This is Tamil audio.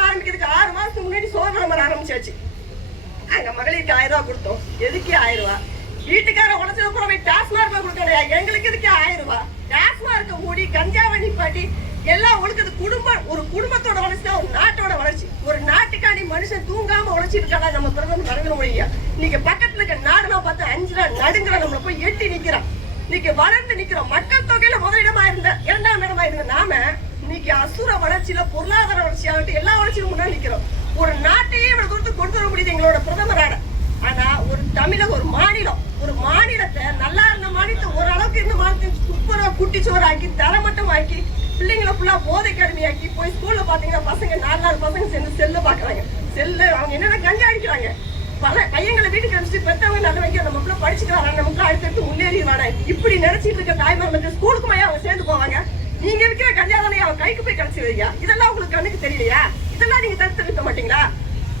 திட்டம் ஆரம்பிக்கிறதுக்கு 6 மாசத்துக்கு முன்னாடி சோறு விளம்பரம் ஆரம்பிச்சாச்சு. எங்க மகளிருக்கு 1000 ரூபாய் கொடுத்தோம். எதுக்கு 1000 ரூபாய்? வீட்டுக்கார உடச்சது கூட போய் டாஸ்மார்க்ல கொடுக்கணும். எங்களுக்கு எதுக்கு 1000 ரூபாய்? டாஸ்மார்க்க மூடி கஞ்சாவை நிப்பாட்டி எல்லாம் ஒழுக்குது. ஒரு குடும்பத்தோட வளர்ச்சி தான் ஒரு நாட்டோட வளர்ச்சி. ஒரு நாட்டுக்காண்டி மனுஷன் தூங்காம உழைச்சிட்டு இருக்காங்க நம்ம பிரதமர் நரேந்திர மோடியா. இன்னைக்கு பக்கத்துல இருக்க நாடுலாம் பார்த்து 5 நாள் நடுங்கிற நம்மள போய் எட்டி நிக்கிறோம். இன்னைக்கு வளர்ந்து நிக்கிறோம். மக்கள் தொகையில முதலிடமா இருந்த 2ஆம் இடமா இருந்த நாம இன்னைக்கு அசுர வளர்ச்சியில பொருளாதார வளர்ச்சியாகட்டும் எல்லா வளர்ச்சியும் முன்னாடி நிக்கிறோம். ஒரு நாட்டையே இவ்வளவு தூரத்துக்கு கொண்டு வர முடியுது எங்களோட பிரதமரான. ஆனா ஒரு தமிழக ஒரு மாநிலத்தை நல்லா இருந்த மாநிலத்தை ஓரளவுக்கு இருந்த மாநிலத்தை துப்புரவா குட்டிச்சோறாக்கி தரமட்டமாக்கி பிள்ளைங்களை ஃபுல்லா போதைக்கு அடிமையாக்கி போய் ஸ்கூல்ல பாத்தீங்கன்னா பசங்க 4 பசங்க சேர்ந்து செல்ல பாக்குறாங்க. செல்ல அவங்க என்னென்ன கஞ்சா அடிக்கிறாங்க. பையங்களை வீட்டுக்கு அனுப்பிச்சு பெற்றவங்க நல்ல வைக்க நம்ம பிள்ளை படிச்சுக்கிறாங்க, நமக்கு அடுத்தடுத்து முன்னேறிடுவாங்க. இப்படி நினைச்சிட்டு இருக்க தாய்மார்கள் ஸ்கூலுக்கு போய் அவங்க சேர்ந்து போவாங்க. நீங்க இருக்கிற கஞ்சா தானே அவன் கைக்கு போய் கிடைச்சி வைங்க. இதெல்லாம் உங்களுக்கு கண்ணுக்கு தெரியலையா? இதெல்லாம் நீங்க தடுத்து நிறுத்த மாட்டீங்களா?